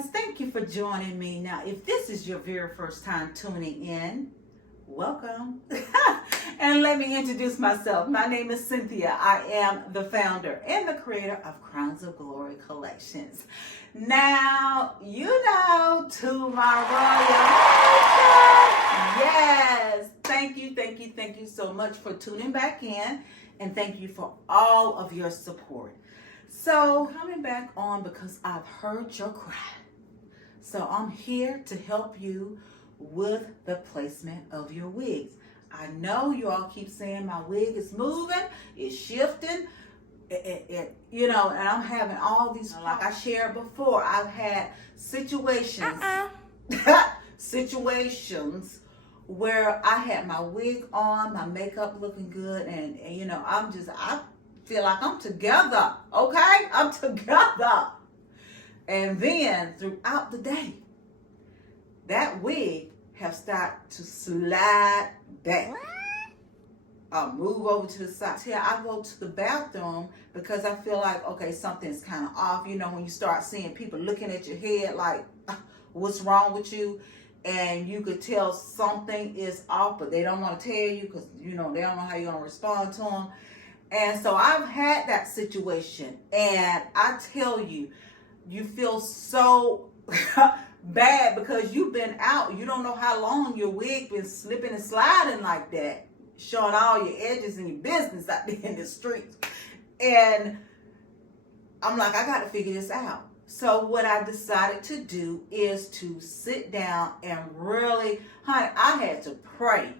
guys, thank you for joining me. Now, if this is your very first time tuning in, welcome. And let me introduce myself. My name is Cynthia. I am the founder and the creator of Crowns of Glory Collections. Now, you know, to my royal, yes, thank you so much for tuning back in, and thank you for all of your support. So, coming back on because I've heard your cry. So, I'm here to help you with the placement of your wigs. I know you all keep saying my wig is moving, it's shifting, you know, and I'm having all these, like I shared before, I've had situations where I had my wig on, my makeup looking good, and you know, I feel like I'm together, okay? I'm together. And then throughout the day, that wig have started to slide back. I'll move over to the side. Till I go to the bathroom because I feel like, okay, something's kind of off. You know, when you start seeing people looking at your head like, what's wrong with you? And you could tell something is off, but they don't want to tell you because, you know, they don't know how you're going to respond to them. And so I've had that situation, and I tell you, you feel so bad because you've been out. You don't know how long your wig been slipping and sliding like that, showing all your edges and your business out there in the streets. And I'm like, I got to figure this out. So what I decided to do is to sit down and really, honey, I had to pray.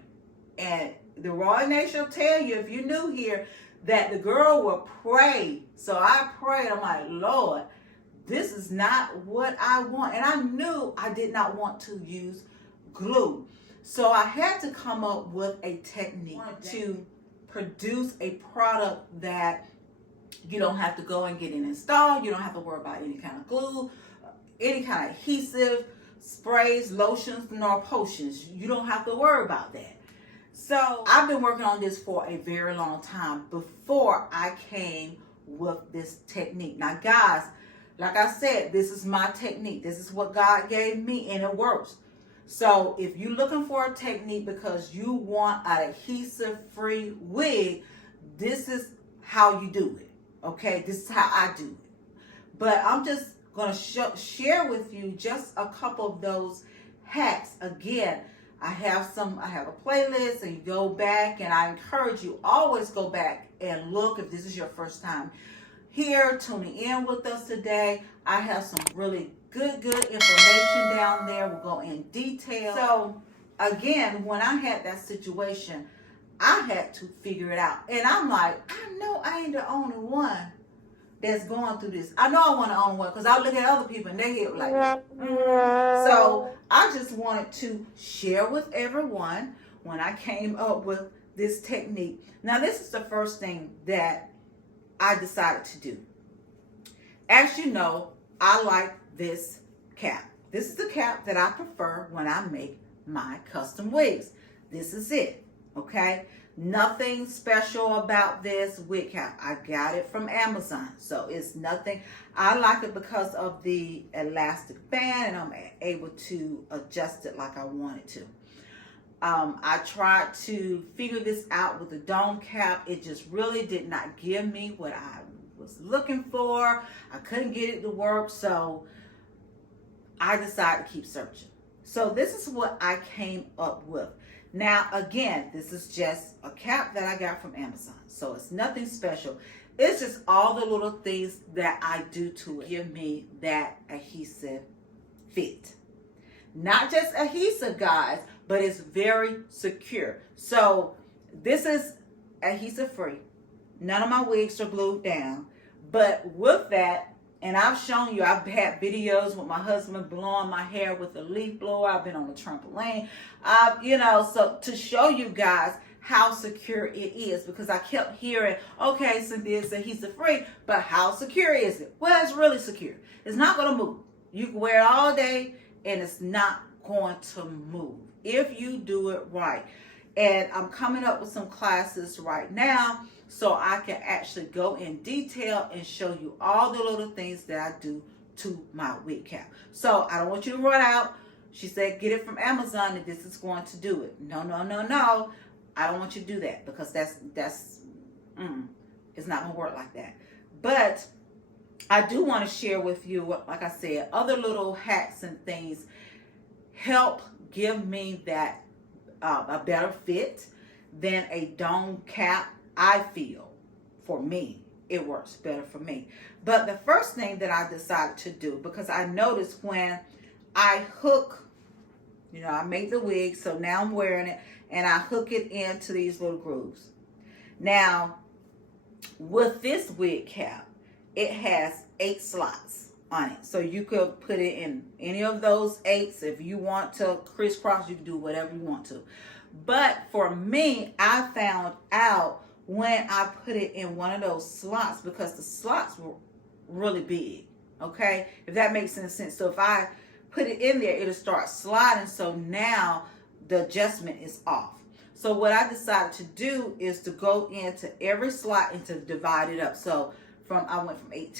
And the Royal Nation will tell you, if you're new here, that the girl will pray. So I prayed. I'm like, Lord, this is not what I want. And I knew I did not want to use glue. So I had to come up with a technique to produce a product that you don't have to go and get it installed. You don't have to worry about any kind of glue, any kind of adhesive, sprays, lotions, nor potions. You don't have to worry about that. So I've been working on this for a very long time before I came with this technique. Now, guys, like I said, this is my technique. This is what God gave me, and it works. So if you're looking for a technique because you want an adhesive-free wig, this is how you do it. Okay, this is how I do it. But I'm just going to share with you just a couple of those hacks. Again, I have a playlist, and you go back, and I encourage you, always go back and look if this is your first time here tuning in with us today. I have some really good information down there. We'll go in detail. So again, when I had that situation, I had to figure it out. And I'm like, I know I ain't the only one that's going through this. I know I want the only one because I look at other people and they get like, So I just wanted to share with everyone when I came up with this technique. Now, this is the first thing that I decided to do. As you know, I like this cap. This is the cap that I prefer when I make my custom wigs. This is it, okay? Nothing special about this wig cap. I got it from Amazon, so it's nothing. I like it because of the elastic band, and I'm able to adjust it like I want it to. I tried to figure this out with the dome cap. It just really did not give me what I was looking for. I couldn't get it to work, so I decided to keep searching. So this is what I came up with. Now, again, this is just a cap that I got from Amazon, so it's nothing special. It's just all the little things that I do to give me that adhesive fit. Not just adhesive, guys, but it's very secure. So this is adhesive free. None of my wigs are glued down. But with that, and I've shown you, I've had videos with my husband blowing my hair with a leaf blower. I've been on a trampoline. You know, so to show you guys how secure it is, because I kept hearing, okay, Cynthia, it's adhesive free, but how secure is it? Well, it's really secure. It's not going to move. You can wear it all day and it's not going to move if you do it right. And I'm coming up with some classes right now so I can actually go in detail and show you all the little things that I do to my wig cap. So I don't want you to run out. She said, get it from Amazon and this is going to do it. No, no, no, no. I don't want you to do that because it's not going to work like that. But I do want to share with you, like I said, other little hacks and things help give me that a better fit than a dome cap. I feel, for me, it works better for me. But the first thing that I decided to do, because I noticed when I hook, I made the wig, so now I'm wearing it, and I hook it into these little grooves. Now, with this wig cap, it has 8 slots on it. So you could put it in any of those 8s. If you want to crisscross, you can do whatever you want to. But for me, I found out when I put it in one of those slots, because the slots were really big, okay? If that makes any sense. So if I put it in there, it'll start sliding, so now the adjustment is off. So what I decided to do is to go into every slot and to divide it up. So I went from 8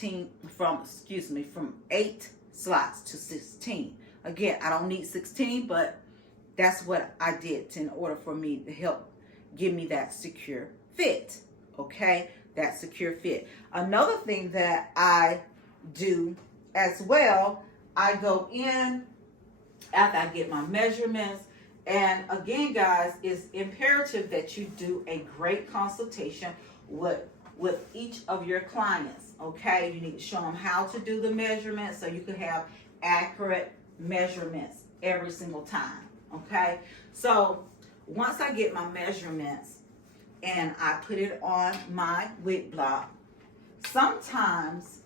slots to 16. Again, I don't need 16, but that's what I did in order for me to help give me that secure fit. Okay, that secure fit. Another thing that I do as well, I go in after I get my measurements. And again, guys, it's imperative that you do a great consultation with each of your clients. Okay, you need to show them how to do the measurements so you can have accurate measurements every single time. Okay, so once I get my measurements and I put it on my wig block, sometimes,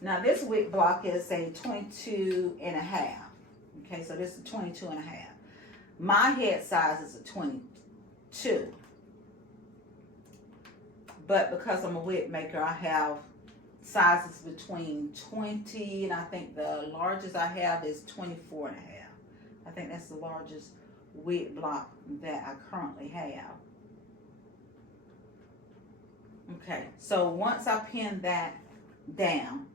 now this wig block is a 22 and a half. Okay, so this is 22 and a half. My head size is a 22. But because I'm a wig maker, I have sizes between 20, and I think the largest I have is 24 and a half. I think that's the largest wig block that I currently have. Okay, so once I pin that down,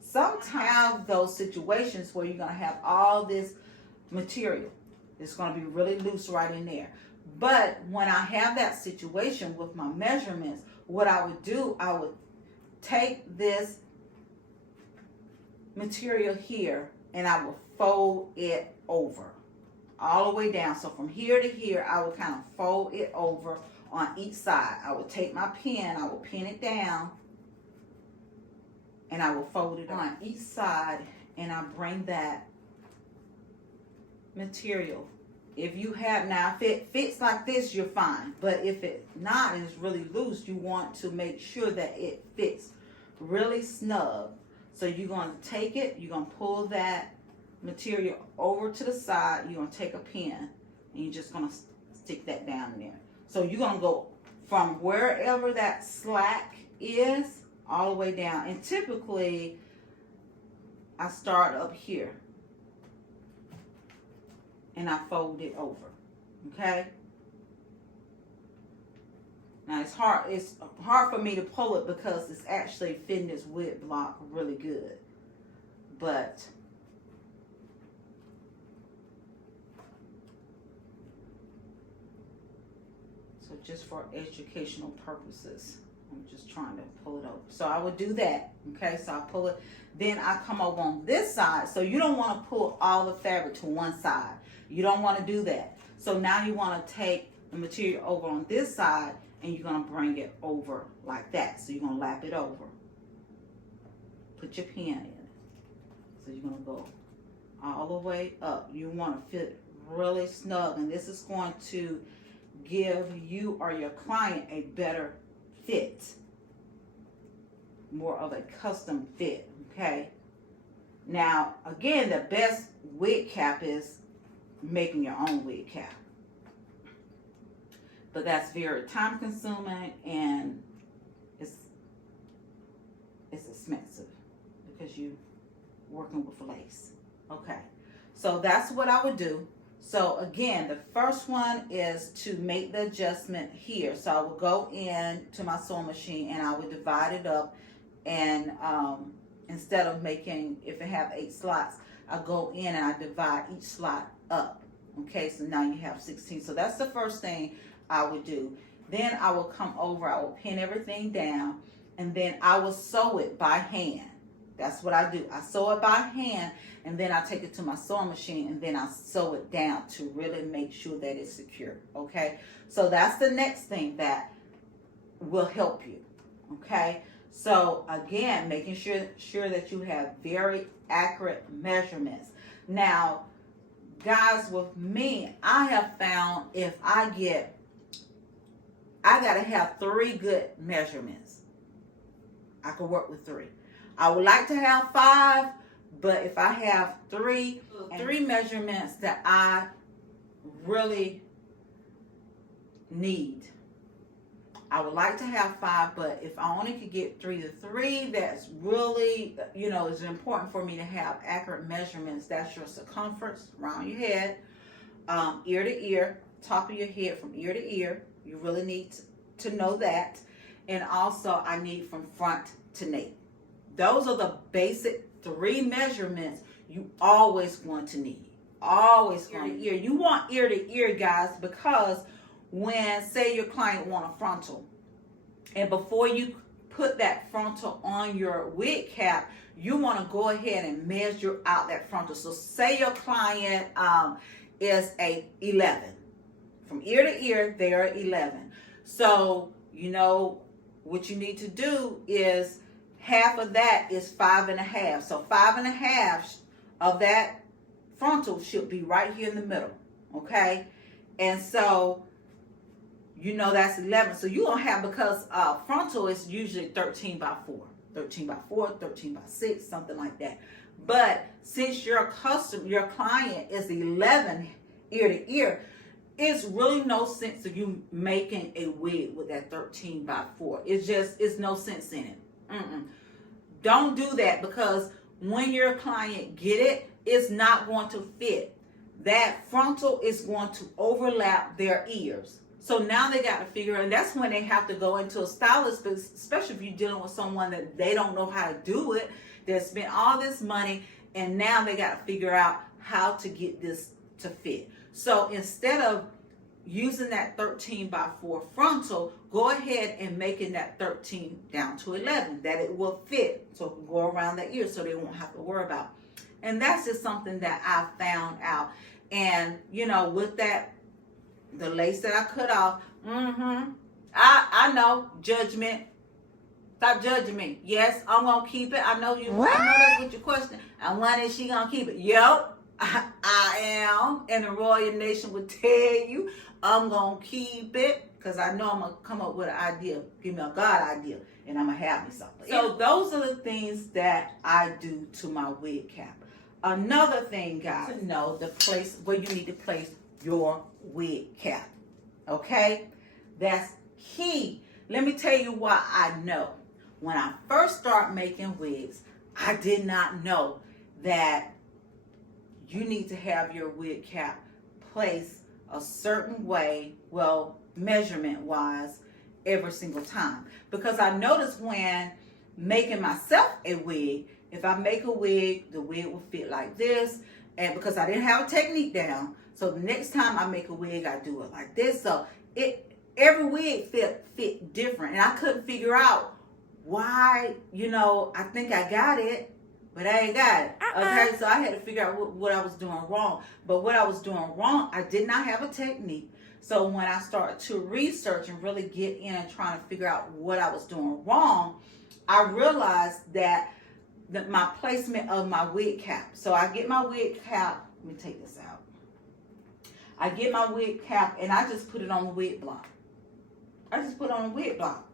sometimes those situations where you're going to have all this material, it's going to be really loose right in there. But when I have that situation with my measurements, what I would do, I would take this material here and I will fold it over all the way down. So from here to here, I would kind of fold it over on each side. I would take my pen, I would pin it down, and I will fold it on each side, and I bring that material. If you have, now if it fits like this, you're fine. But if it's not and it's really loose, you want to make sure that it fits really snug. So you're going to take it, you're going to pull that material over to the side, you're going to take a pin, and you're just going to stick that down in there. So you're going to go from wherever that slack is all the way down. And typically, I start up here and I fold it over. Okay? Now it's hard for me to pull it because it's actually fitting this wig block really good. But so just for educational purposes, I'm just trying to pull it over. So I would do that. Okay, so I pull it. Then I come over on this side. So you don't want to pull all the fabric to one side. You don't want to do that. So now you want to take the material over on this side and you're going to bring it over like that. So you're going to lap it over. Put your pen in it. So you're going to go all the way up. You want to fit really snug. And this is going to give you or your client a better fit. More of a custom fit. Okay. Now, again, the best wig cap is making your own wig cap. But that's very time consuming and it's expensive because you're working with lace. Okay, so that's what I would do. So again, the first one is to make the adjustment here. So I would go in to my sewing machine and I would divide it up and instead of making, if it have 8 slots, I go in and I divide each slot up. Okay, so now you have 16. So that's the first thing I would do. Then I will come over, I will pin everything down, and then I will sew it by hand. That's what I do. I sew it by hand, and then I take it to my sewing machine, and then I sew it down to really make sure that it's secure. Okay, so that's the next thing that will help you. Okay, so again, making sure that you have very accurate measurements. Now, guys, with me, I have found if I gotta have 3 good measurements. I can work with 3. I would like to have 5, but if I have 3 measurements that I really need, I would like to have 5, but if I only could get 3 to 3, that's really, it's important for me to have accurate measurements. That's your circumference around your head, ear to ear, top of your head from ear to ear. You really need to know that. And also I need from front to nape. Those are the basic 3 measurements you always going to need. Always ear to ear. You want ear to ear, guys, because when, say your client want a frontal, and before you put that frontal on your wig cap, you want to go ahead and measure out that frontal. So say your client is a 11. From ear to ear, they are 11. So, what you need to do is half of that is 5.5. So 5.5 of that frontal should be right here in the middle. Okay. And so, that's 11. So you're going to have, because frontal is usually 13 by 4, 13 by 4, 13 by 6, something like that. But since your client is 11 ear to ear, it's really no sense of you making a wig with that 13 by 4. It's no sense in it. Don't do that, because when your client get it, it's not going to fit. That frontal is going to overlap their ears. So now they got to figure out, and that's when they have to go into a stylist, especially if you're dealing with someone that they don't know how to do it. They spent all this money, and now they got to figure out how to get this to fit. So instead of using that 13 by 4 frontal, go ahead and making that 13 down to 11, that it will fit, so it can go around the ear, so they won't have to worry about. And that's just something that I found out. And with that, the lace that I cut off, I know, judgment. Stop judging me. Yes, I'm gonna keep it. I know that's what your question. And when is she gonna keep it? Yep, I am. And the Royal Nation would tell you I'm gonna keep it, because I know I'm gonna come up with an idea. Give me a God idea, and I'm gonna have me something. So those are the things that I do to my wig cap. Another thing, guys, to know the place where you need to place your wig cap. Okay, that's key. Let me tell you why I know. When I first started making wigs, I did not know that you need to have your wig cap placed a certain way, well, measurement wise, every single time. Because I noticed when making myself a wig, if I make a wig, the wig will fit like this. And because I didn't have a technique down, so the next time I make a wig, I do it like this. So every wig fit different. And I couldn't figure out why, I think I got it, but I ain't got it. Okay, so I had to figure out what I was doing wrong. But what I was doing wrong, I did not have a technique. So when I started to research and really get in and trying to figure out what I was doing wrong, I realized that my placement of my wig cap. So I get my wig cap. Let me take this out. I get my wig cap and I just put it on the wig block. I just put it on the wig block.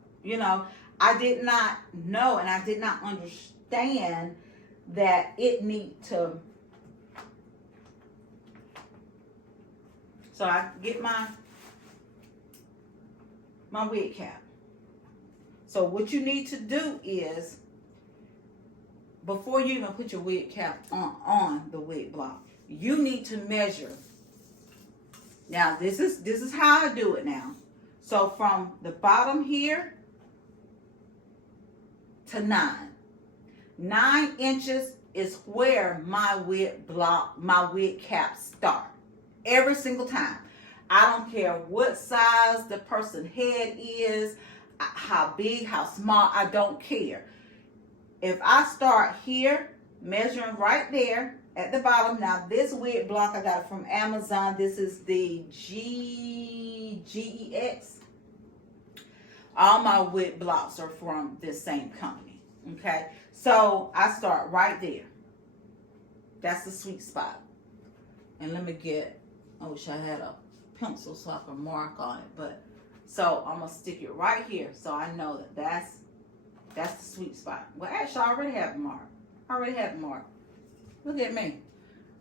I did not know and I did not understand that it need to. So I get my wig cap. So what you need to do is, before you even put your wig cap on the wig block, you need to measure. Now this is how I do it now. So from the bottom here to 9. 9 inches is where my wig caps start. Every single time. I don't care what size the person's head is, how big, how small, I don't care. If I start here, measuring right there at the bottom. Now this wig block I got from Amazon. This is the GEX. All my wig blocks are from this same company. Okay, so I start right there. That's the sweet spot. And let me get, I wish I had a pencil so I can mark on it, but so I'm gonna stick it right here so I know that that's the sweet spot. Well, actually I already have it marked. Look at me.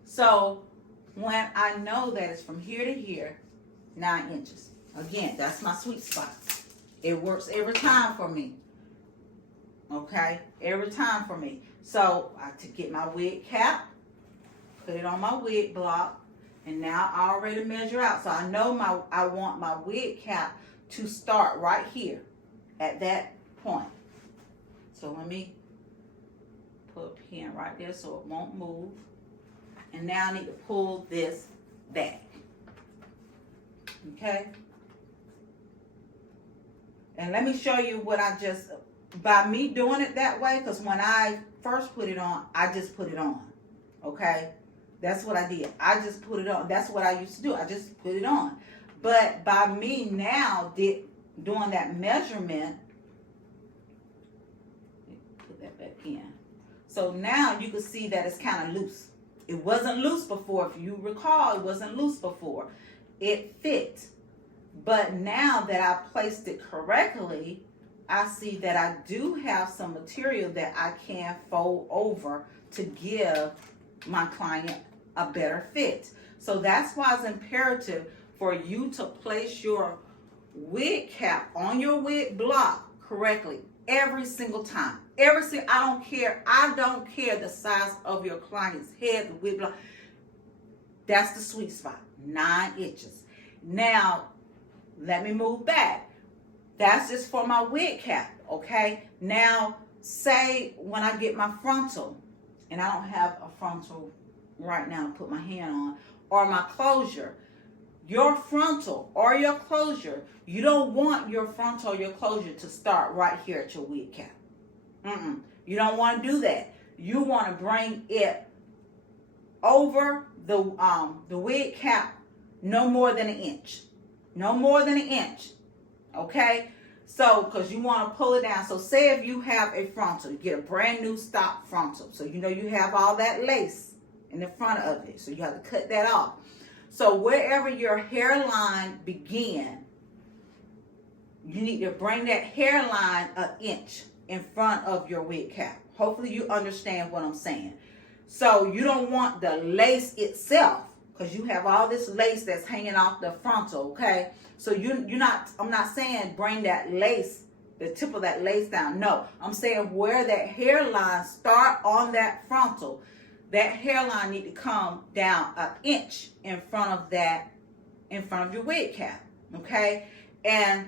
So when I know that it's from here to here, 9 inches. Again, that's my sweet spot. It works every time for me. Okay, every time for me. So I to get my wig cap, put it on my wig block, and now I already measure out. So I know I want my wig cap to start right here at that point. So let me put a pin right there so it won't move. And now I need to pull this back. Okay? And let me show you what I just, by me doing it that way, because when I first put it on, I just put it on. Okay? That's what I did. I just put it on. That's what I used to do. I just put it on. But by me now doing that measurement, put that back in. So now you can see that it's kind of loose. It wasn't loose before. If you recall, it wasn't loose before. It fit. But now that I placed it correctly, I see that I do have some material that I can fold over to give my client a better fit. So that's why it's imperative for you to place your wig cap on your wig block correctly every single time. I don't care the size of your client's head, the wig block. That's the sweet spot, 9 inches. Now, let me move back. That's just for my wig cap, okay? Now, say when I get my frontal, and I don't have a frontal right now to put my hand on, or my closure, your frontal or your closure, you don't want your frontal or your closure to start right here at your wig cap. You don't want to do that. You want to bring it over the wig cap no more than an inch. No more than an inch. Okay? So, because you want to pull it down. So, say if you have a frontal, you get a brand new stock frontal. So, you know you have all that lace in the front of it. So, you have to cut that off. So, wherever your hairline began, you need to bring that hairline an inch in front of your wig cap. Hopefully, you understand what I'm saying. So, you don't want the lace itself, because you have all this lace that's hanging off the frontal, okay? So I'm not saying bring that lace, the tip of that lace down. No, I'm saying where that hairline start on that frontal, that hairline need to come down an inch in front of your wig cap, okay? And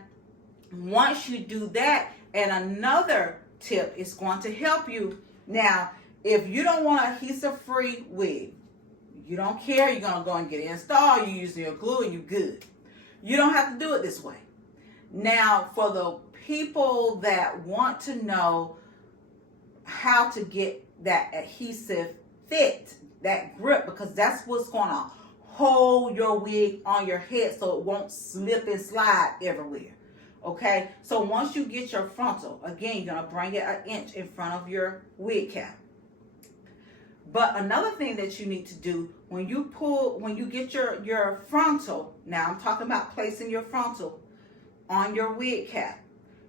once you do that, and another tip is going to help you. Now, if you don't want adhesive-free wig, you don't care, you're going to go and get it installed, you're using your glue and you're good. You don't have to do it this way. Now, for the people that want to know how to get that adhesive fit, that grip, because that's what's going to hold your wig on your head so it won't slip and slide everywhere. Okay? So once you get your frontal, again, you're going to bring it an inch in front of your wig cap. But another thing that you need to do when you get your frontal, now I'm talking about placing your frontal on your wig cap.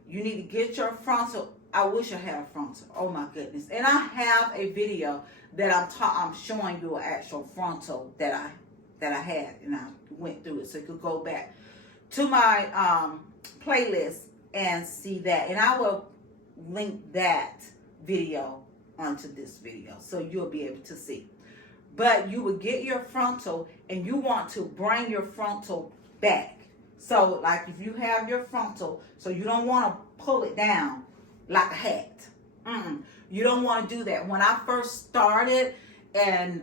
You need to get your frontal. I wish I had a frontal. Oh my goodness. And I have a video that I'm showing you an actual frontal that I had, and I went through it. So you could go back to my playlist and see that. And I will link that video onto this video so you'll be able to see. But you would get your frontal and you want to bring your frontal back. So like if you have your frontal, so you don't want to pull it down like a hat. You don't want to do that. When I first started, and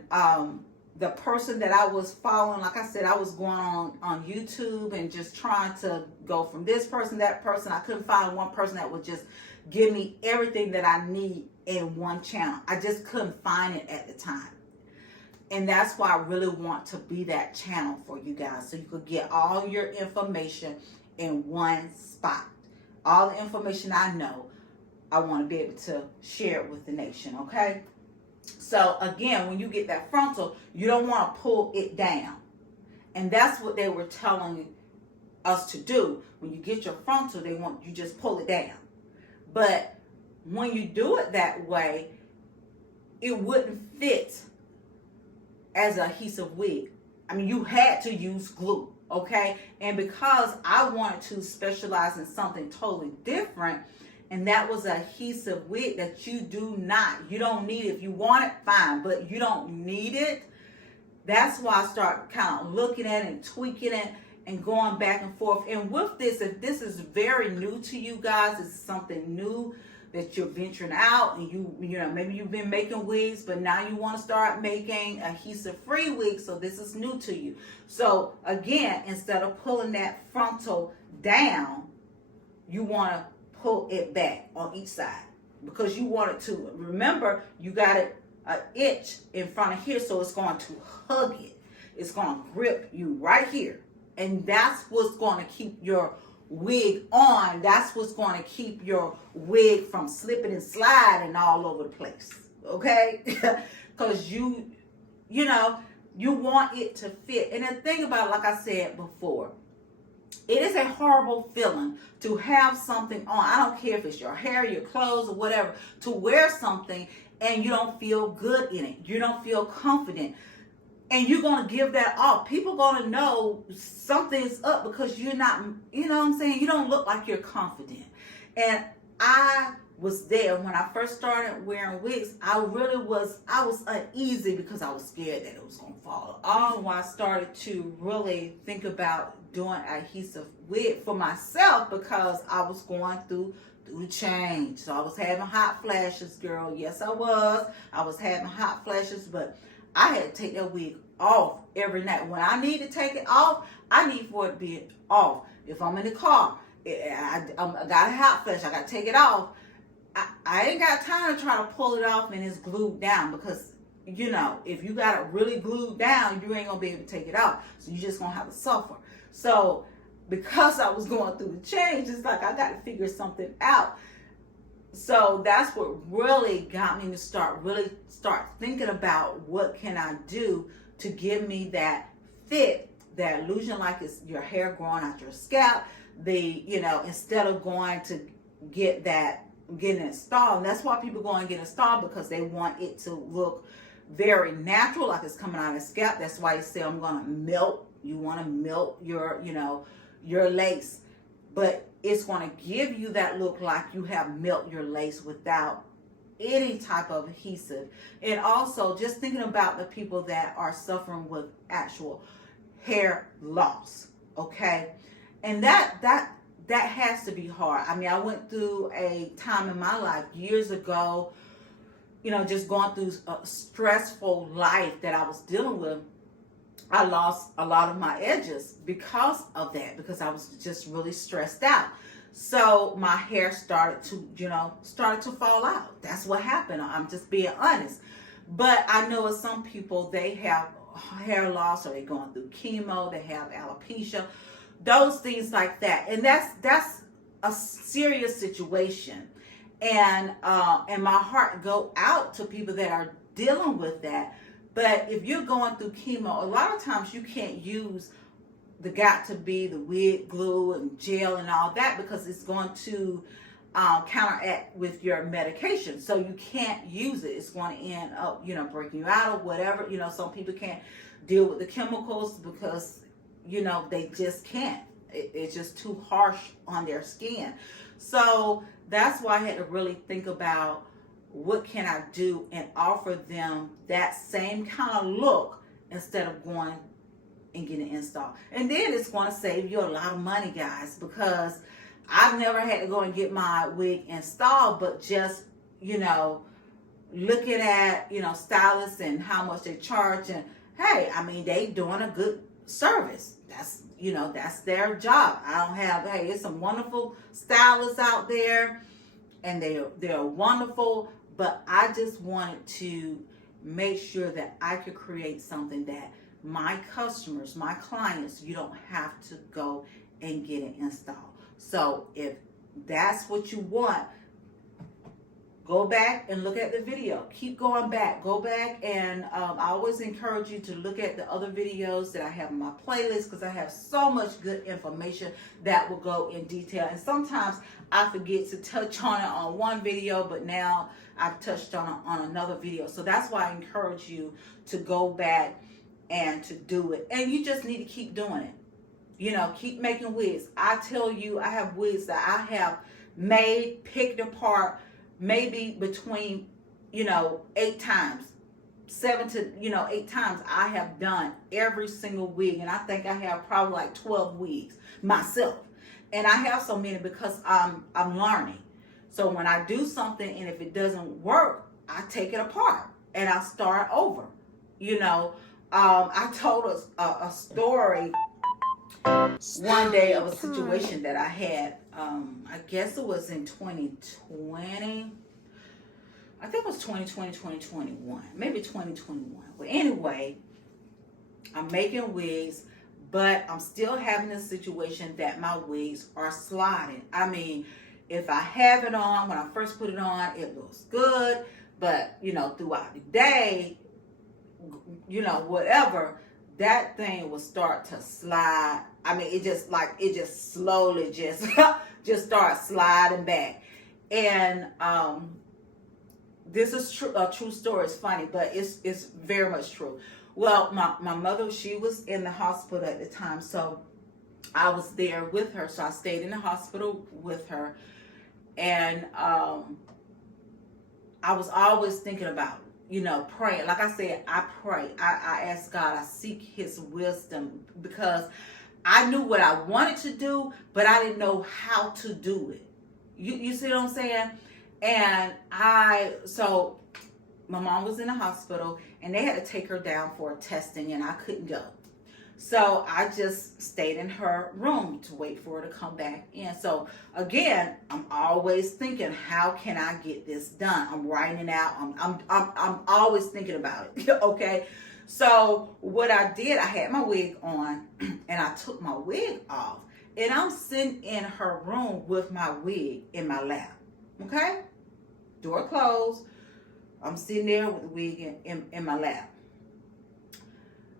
the person that I was following, like I said, I was going on YouTube and just trying to go from this person, that person. I couldn't find one person that would just give me everything that I need in one channel. I just couldn't find it at the time. And that's why I really want to be that channel for you guys, so you could get all your information in one spot. All the information I know, I want to be able to share it with the nation, okay? So again, when you get that frontal, you don't want to pull it down. And that's what they were telling us to do. When you get your frontal, they want you just pull it down. But when you do it that way, it wouldn't fit as an adhesive wig. I mean, you had to use glue, okay? And because I wanted to specialize in something totally different, and that was an adhesive wig that you don't need it. If you want it, fine, but you don't need it. That's why I start kind of looking at it and tweaking it and going back and forth. And with this, if this is very new to you guys, this is something new that you're venturing out, and you know, maybe you've been making wigs, but now you want to start making adhesive-free wigs, so this is new to you. So again, instead of pulling that frontal down, you want to pull it back on each side, because you want it to, remember, you got it an inch in front of here, so it's going to hug it. It's going to grip you right here. And that's what's going to keep your wig on. That's what's going to keep your wig from slipping and sliding all over the place. Okay? Because you know, you want it to fit. And the thing about it, like I said before, it is a horrible feeling to have something on. I don't care if it's your hair, your clothes, or whatever, to wear something and you don't feel good in it. You don't feel confident. And you're going to give that off. People are going to know something's up because you're not, you know what I'm saying? You don't look like you're confident. And I was there when I first started wearing wigs. I was uneasy because I was scared that it was going to fall off. When I started to really think about doing adhesive wig for myself, because I was going through the change. So I was having hot flashes, girl. Yes, I was. I was having hot flashes, but I had to take that wig off every night. When I need to take it off, I need for it to be off. If I'm in the car, I got a hot flash, I got to take it off. I ain't got time to try to pull it off and it's glued down, because, you know, if you got it really glued down, you ain't going to be able to take it off. So you're just going to have to suffer. So because I was going through the change, it's like I got to figure something out. So that's what really got me to start thinking about what can I do to give me that fit, that illusion like it's your hair growing out your scalp. You know, instead of going to getting it installed. And that's why people go and get installed, because they want it to look very natural, like it's coming out of the scalp. That's why you say I'm going to melt. You want to melt your, you know, your lace. But it's going to give you that look like you have melt your lace without any type of adhesive. And also just thinking about the people that are suffering with actual hair loss, okay? And that has to be hard. I mean, I went through a time in my life years ago, you know, just going through a stressful life that I was dealing with. I lost a lot of my edges because of that, because I was just really stressed out. So my hair started to fall out. That's what happened. I'm just being honest. But I know with some people, they have hair loss, or they're going through chemo, they have alopecia, those things like that. And that's a serious situation. And my heart go out to people that are dealing with that. But if you're going through chemo, a lot of times you can't use the the wig glue and gel and all that, because it's going to counteract with your medication. So you can't use it. It's going to end up, you know, breaking you out or whatever. You know, some people can't deal with the chemicals because, you know, they just can't. It's just too harsh on their skin. So that's why I had to really think about, what can I do and offer them that same kind of look instead of going and getting installed. And then it's going to save you a lot of money, guys, because I've never had to go and get my wig installed, but just, you know, looking at, stylists and how much they charge, and hey, I mean, they doing a good service. That's their job. I don't have, hey, it's some wonderful stylists out there, and they're wonderful, but I just wanted to make sure that I could create something that my customers, my clients, you don't have to go and get it installed. So if that's what you want, go back and look at the video. Keep going back. Go back, and I always encourage you to look at the other videos that I have in my playlist, because I have so much good information that will go in detail. And sometimes I forget to touch on it on one video, but now I've touched on it on another video. So that's why I encourage you to go back and to do it. And you just need to keep doing it. Keep making wigs. I tell you, I have wigs that I have made, picked apart, maybe between 8 times, 7 to 8 times. I have done every single wig, and I think I have probably like 12 wigs myself. And I have so many because I'm learning. So when I do something and if it doesn't work, I take it apart and I start over. I told a story one day of a situation that I had. I guess it was in 2020. I think it was 2020, 2021, maybe 2021. But anyway, I'm making wigs, but I'm still having a situation that my wigs are sliding. I mean, if I have it on, when I first put it on, it looks good. But, throughout the day, whatever, that thing will start to slide. I mean, it just slowly just starts sliding back. And this is a true story. It's funny, but it's very much true. Well, my mother, she was in the hospital at the time, so I was there with her. So I stayed in the hospital with her, and I was always thinking about, praying. Like I said, I pray. I ask God. I seek His wisdom, because I knew what I wanted to do, but I didn't know how to do it. You see what I'm saying? And so my mom was in the hospital, and they had to take her down for a testing, and I couldn't go. So I just stayed in her room to wait for her to come back in. So again, I'm always thinking, how can I get this done? I'm writing it out. I'm always thinking about it. Okay. So what I did, I had my wig on, and I took my wig off, and I'm sitting in her room with my wig in my lap. Okay. Door closed. I'm sitting there with the wig in my lap.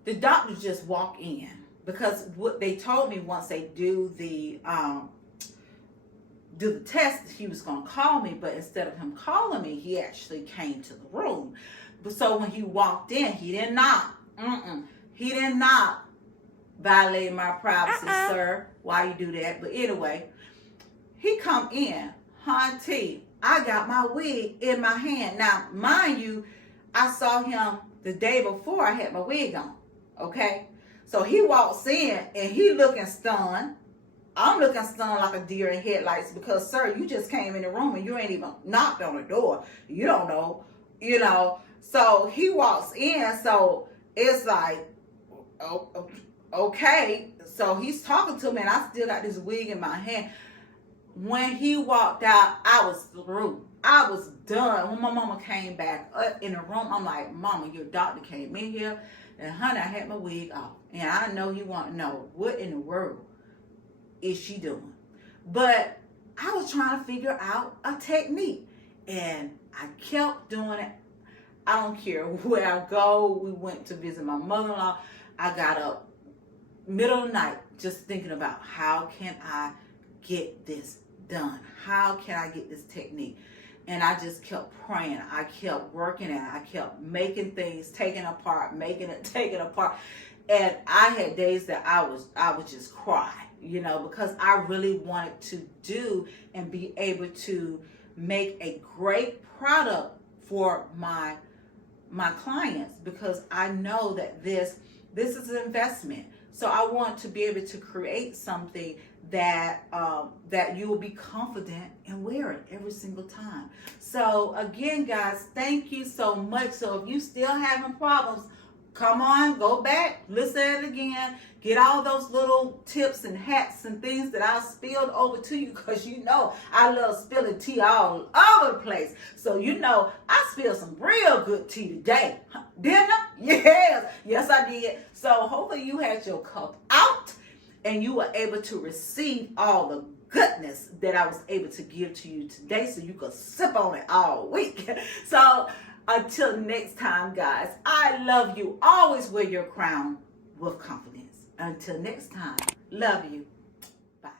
The doctor just walked in, because what they told me, once they do the test, he was going to call me, but instead of him calling me, he actually came to the room. But so when he walked in, he didn't knock. He didn't knock. Violating my privacy, sir. Why you do that? But anyway, he come in. Hunty, I got my wig in my hand. Now, mind you, I saw him the day before I had my wig on. Okay, so he walks in and he looking stunned. I'm looking stunned like a deer in headlights, because, sir, you just came in the room and you ain't even knocked on the door. You don't know, So he walks in, so it's like, oh, okay. So he's talking to me, and I still got this wig in my hand. When he walked out, I was through. I was done. When my mama came back in the room, I'm like, Mama, your doctor came in here, and honey, I had my wig off. And I know he want to know, what in the world is she doing? But I was trying to figure out a technique, and I kept doing it. I don't care where I go. We went to visit my mother-in-law. I got up middle of the night just thinking about, how can I get this done? How can I get this technique? And I just kept praying. I kept working at it. I kept making things, taking apart. And I had days that I would just cry, because I really wanted to do and be able to make a great product for my clients, because I know that this is an investment. So I want to be able to create something that you will be confident in wearing every single time. So again, guys, thank you so much. So if you still having problems, come on, go back, listen to it again, get all those little tips and hacks and things that I spilled over to you, because you know I love spilling tea all over the place. So you know I spilled some real good tea today. Didn't I? Yes I did. So hopefully you had your cup out and you were able to receive all the goodness that I was able to give to you today, so you could sip on it all week. So until next time, guys, I love you. Always wear your crown with confidence. Until next time, love you. Bye.